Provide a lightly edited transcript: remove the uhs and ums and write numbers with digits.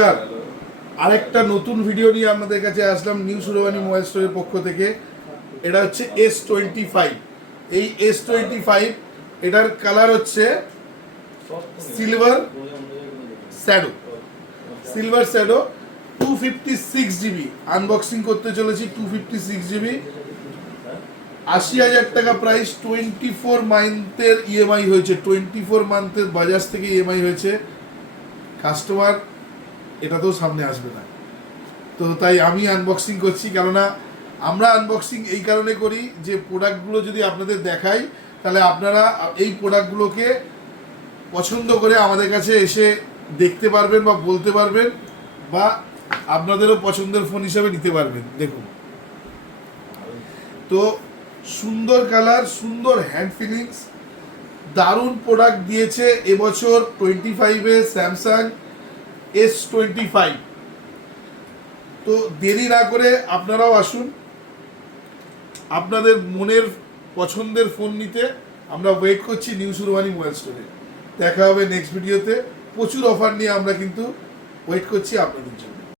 নমস্কার, আরেকটা নতুন ভিডিও নিয়ে আপনাদের কাছে আসলাম নিউ সুরবানি মোবাইল স্টোরের পক্ষ থেকে। এটা হচ্ছে S25। এই S25 এটার কালার হচ্ছে সিলভার শ্যাডো। 256 GB। আনবক্সিং করতে চলেছি 256 GB। 80,000 টাকা প্রাইস। 24 মান্থের EMI হয়েছে। 24 মান্থের বাজাজ থেকে EMI হয়েছে। কাস্টমার এটা তো সামনে আসবে না, তো তাই আমি আনবক্সিং করছি। কেননা আমরা আনবক্সিং এই কারণে করি যে প্রোডাক্টগুলো যদি আপনাদের দেখাই তাহলে আপনারা এই প্রোডাক্টগুলোকে পছন্দ করে আমাদের কাছে এসে দেখতে পারবেন বা বলতে পারবেন, বা আপনাদেরও পছন্দের ফোন হিসাবে নিতে পারবেন। দেখুন তো সুন্দর কালার, সুন্দর হ্যান্ড ফিলিংস, দারুণ প্রোডাক্ট দিয়েছে এবছর 25-এ স্যামসাং S25। তো দেরি না করে আপনারাও আসুন, আপনাদের মনের পছন্দের ফোন নিতে আমরা ওয়েট করছি নিউ সুরবানি মোবাইল স্টোরে। দেখা হবে নেক্সট ভিডিওতে। প্রচুর অফার নিয়ে আমরা কিন্তু ওয়েট করছি আপনাদের জন্য।